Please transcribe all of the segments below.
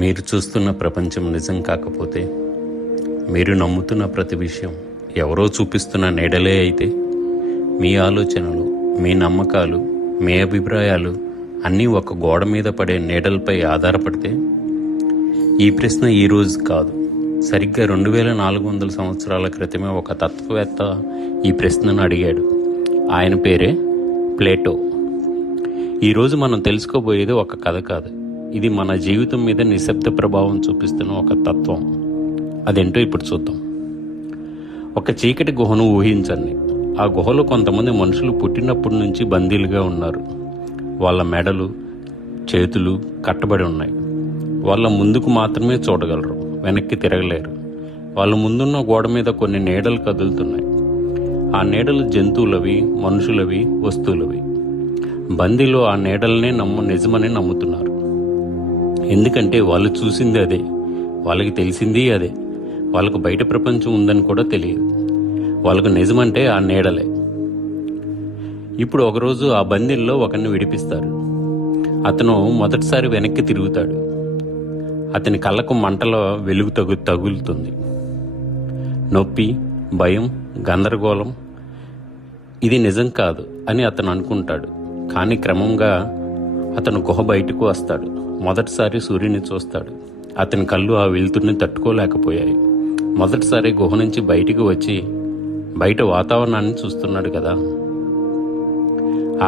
మీరు చూస్తున్న ప్రపంచం నిజం కాకపోతే, మీరు నమ్ముతున్న ప్రతి విషయం ఎవరో చూపిస్తున్న నీడలే అయితే, మీ ఆలోచనలు, మీ నమ్మకాలు, మీ అభిప్రాయాలు అన్నీ ఒక గోడ మీద పడే నీడలపై ఆధారపడితే, ఈ ప్రశ్న ఈరోజు కాదు, సరిగ్గా 2400 సంవత్సరాల క్రితమే ఒక తత్వవేత్త ఈ ప్రశ్నను అడిగాడు. ఆయన పేరే ప్లేటో. ఈరోజు మనం తెలుసుకోబోయేది ఒక కథ కాదు, ఇది మన జీవితం మీద నిశ్శబ్ద ప్రభావం చూపిస్తున్న ఒక తత్వం. అదేంటో ఇప్పుడు చూద్దాం. ఒక చీకటి గుహను ఊహించండి. ఆ గుహలో కొంతమంది మనుషులు పుట్టినప్పటి నుంచి బందీలుగా ఉన్నారు. వాళ్ళ మెడలు, చేతులు కట్టబడి ఉన్నాయి. వాళ్ళ ముందుకు మాత్రమే చూడగలరు, వెనక్కి తిరగలేరు. వాళ్ళ ముందున్న గోడ మీద కొన్ని నీడలు కదులుతున్నాయి. ఆ నీడలు జంతువులవి, మనుషులవి, వస్తువులవి. బందీలు ఆ నీడలనే నిజమని నమ్ముతున్నారు. ఎందుకంటే వాళ్ళు చూసింది అదే, వాళ్ళకి తెలిసింది అదే. వాళ్ళకు బయట ప్రపంచం ఉందని కూడా తెలియదు. వాళ్ళకు నిజమంటే ఆ నీడలే. ఇప్పుడు ఒకరోజు ఆ బందీల్లో ఒకరిని విడిపిస్తారు. అతను మొదటిసారి వెనక్కి తిరుగుతాడు. అతని కళ్ళకు మంటలో వెలుగు తగులుతుంది. నొప్పి, భయం, గందరగోళం. ఇది నిజం కాదు అని అతను అనుకుంటాడు. కానీ క్రమంగా అతను గుహ బయటకు వస్తాడు. మొదటిసారి సూర్యుని చూస్తాడు. అతని కళ్ళు ఆ వెలుతురుని తట్టుకోలేకపోయాయి. మొదటిసారి గుహ నుంచి బయటికి వచ్చి బయట వాతావరణాన్ని చూస్తున్నాడు కదా.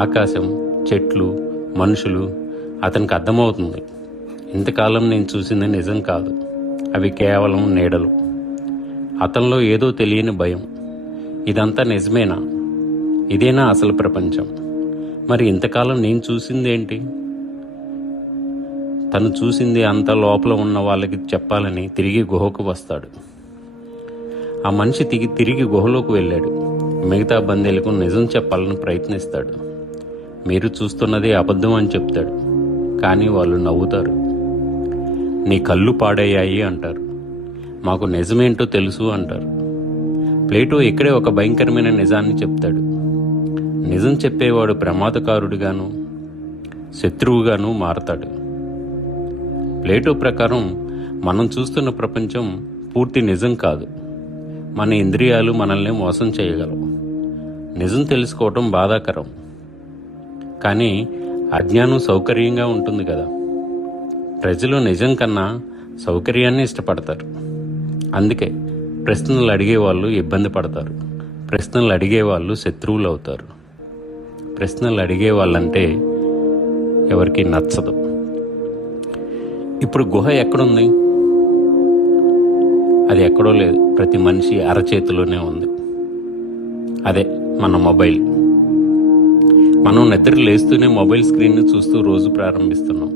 ఆకాశం, చెట్లు, మనుషులు. అతనికి అర్థమవుతుంది, ఇంతకాలం నేను చూసింది నిజం కాదు, అవి కేవలం నీడలు. అతనిలో ఏదో తెలియని భయం. ఇదంతా నిజమేనా? ఇదేనా అసలు ప్రపంచం? మరి ఇంతకాలం నేను చూసిందేంటి? తను చూసింది అంత లోపల ఉన్న వాళ్ళకి చెప్పాలని తిరిగి గుహకు వస్తాడు. ఆ మనిషి తిరిగి గుహలోకి వెళ్ళాడు. మిగతా బందీలకు నిజం చెప్పాలని ప్రయత్నిస్తాడు. మీరు చూస్తున్నది అబద్ధం అని చెప్తాడు. కానీ వాళ్ళు నవ్వుతారు. నీ కళ్ళు పాడయ్యాయి అంటారు. మాకు నిజమేంటో తెలుసు అంటారు. ప్లేటో ఇక్కడే ఒక భయంకరమైన నిజాన్ని చెప్తాడు. నిజం చెప్పేవాడు ప్రమాదకారుడిగాను, శత్రువుగాను మారతాడు. ప్లేటో ప్రకారం మనం చూస్తున్న ప్రపంచం పూర్తి నిజం కాదు. మన ఇంద్రియాలు మనల్ని మోసం చేయగలవు. నిజం తెలుసుకోవటం బాధాకరం, కానీ అజ్ఞానం సౌకర్యంగా ఉంటుంది కదా. ప్రజలు నిజం కన్నా సౌకర్యాన్ని ఇష్టపడతారు. అందుకే ప్రశ్నలు అడిగేవాళ్ళు ఇబ్బంది పడతారు. ప్రశ్నలు అడిగేవాళ్ళు శత్రువులు అవుతారు. ప్రశ్నలు అడిగేవాళ్ళంటే ఎవరికి నచ్చదు. ఇప్పుడు గుహ ఎక్కడుంది? అది ఎక్కడో లేదు, ప్రతి మనిషి అరచేతిలోనే ఉంది. అదే మన మొబైల్. మనం నిద్ర లేస్తూనే మొబైల్ స్క్రీన్ను చూస్తూ రోజు ప్రారంభిస్తున్నాం.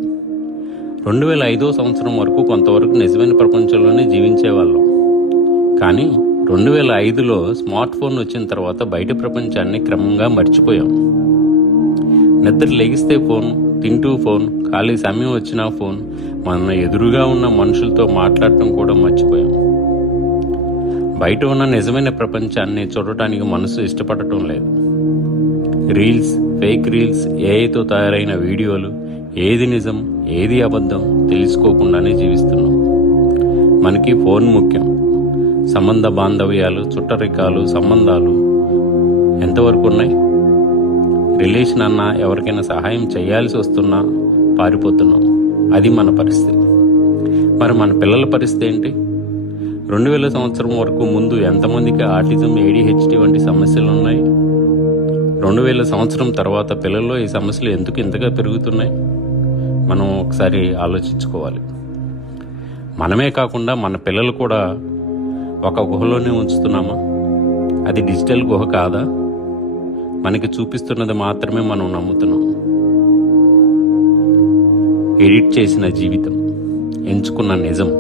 2005 సంవత్సరం వరకు కొంతవరకు నిజమైన ప్రపంచంలోనే జీవించేవాళ్ళం. కానీ 2005లో స్మార్ట్ ఫోన్ వచ్చిన తర్వాత బయట ప్రపంచాన్ని క్రమంగా మర్చిపోయాం. నిద్ర లెగిస్తే ఫోన్, తింటూ ఫోన్, ఖాళీ సమయం వచ్చినా ఫోన్, మన ఎదురుగా ఉన్న మనుషులతో మాట్లాడటం కూడా మర్చిపోయాం. బయట ఉన్న నిజమైన ప్రపంచాన్ని చూడటానికి మనసు ఇష్టపడటం లేదు. రీల్స్, ఫేక్ రీల్స్, ఏఐతో తయారైన వీడియోలు, ఏది నిజం ఏది అబద్ధం తెలుసుకోకుండానే జీవిస్తున్నాం. మనకి ఫోన్ ముఖ్యం. సంబంధ బాంధవ్యాలు, చుట్టరికాలు, సంబంధాలు ఎంతవరకు ఉన్నాయి? రిలేషన్ అన్నా, ఎవరికైనా సహాయం చేయాల్సి వస్తున్నా పారిపోతున్నాం. అది మన పరిస్థితి. మరి మన పిల్లల పరిస్థితి ఏంటి? 2000 సంవత్సరం వరకు ముందు ఎంతమందికి ఆటిజం, ADHD వంటి సమస్యలు ఉన్నాయి? 2000 సంవత్సరం తర్వాత పిల్లల్లో ఈ సమస్యలు ఎందుకు ఇంతగా పెరుగుతున్నాయి? మనం ఒకసారి ఆలోచించుకోవాలి. మనమే కాకుండా మన పిల్లలు కూడా ఒక గుహలోనే ఉంచుతున్నామా? అది డిజిటల్ గుహ కాదా? మనకి చూపిస్తున్నది మాత్రమే మనం నమ్ముతున్నాం. ఎడిట్ చేసిన జీవితం, ఎంచుకున్న నిజం.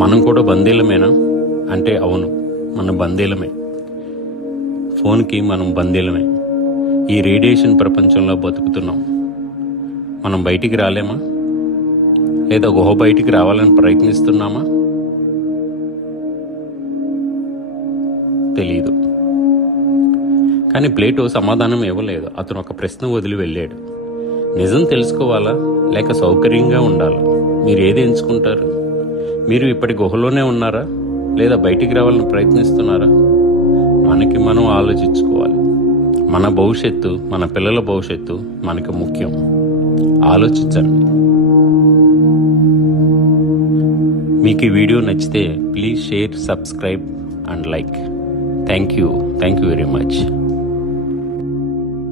మనం కూడా బందీలమేనా అంటే అవును, మన బందీలమే. ఫోన్కి మనం బందీలమే. ఈ రేడియేషన్ ప్రపంచంలో బతుకుతున్నాం. మనం బయటికి రాలేమా? లేదా గుహ బయటికి రావాలని ప్రయత్నిస్తున్నామా? తెలీదు. కానీ ప్లేటో సమాధానం ఇవ్వలేదు. అతను ఒక ప్రశ్న వదిలి వెళ్ళాడు. నిజం తెలుసుకోవాలా లేక సౌకర్యంగా ఉండాలా? మీరు ఏది ఎంచుకుంటారు? మీరు ఇప్పటి గుహలోనే ఉన్నారా లేదా బయటికి రావాలని ప్రయత్నిస్తున్నారా? మనకి మనం ఆలోచించుకోవాలి. మన భవిష్యత్తు, మన పిల్లల భవిష్యత్తు మనకు ముఖ్యం. ఆలోచించండి. మీకు ఈ వీడియో నచ్చితే please share, subscribe and like. Thank you very much.